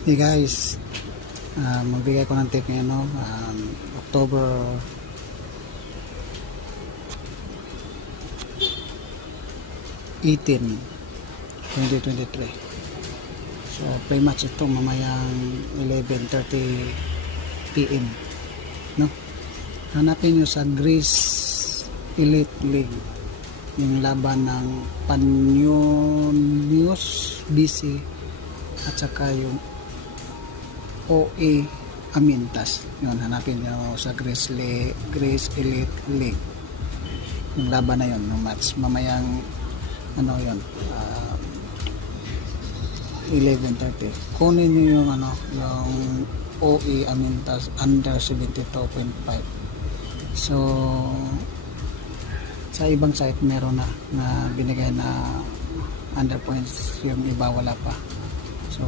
Hey guys, magbigay ko ng tip ngayon, no? October 18, 2023. So play match ito mamayang 11:30 PM, no? Hanapin nyo sa Greece Elite League yung laban ng Panionios BC at saka yung OE Amintas. Yun, hanapin nyo sa Greece Elite League yung laban na yun, yung match mamayang yun, 11:30. Kunin nyo yung yung OE Amintas under 72.5. So sa ibang site meron na binigay na under points, yung iba wala pa. So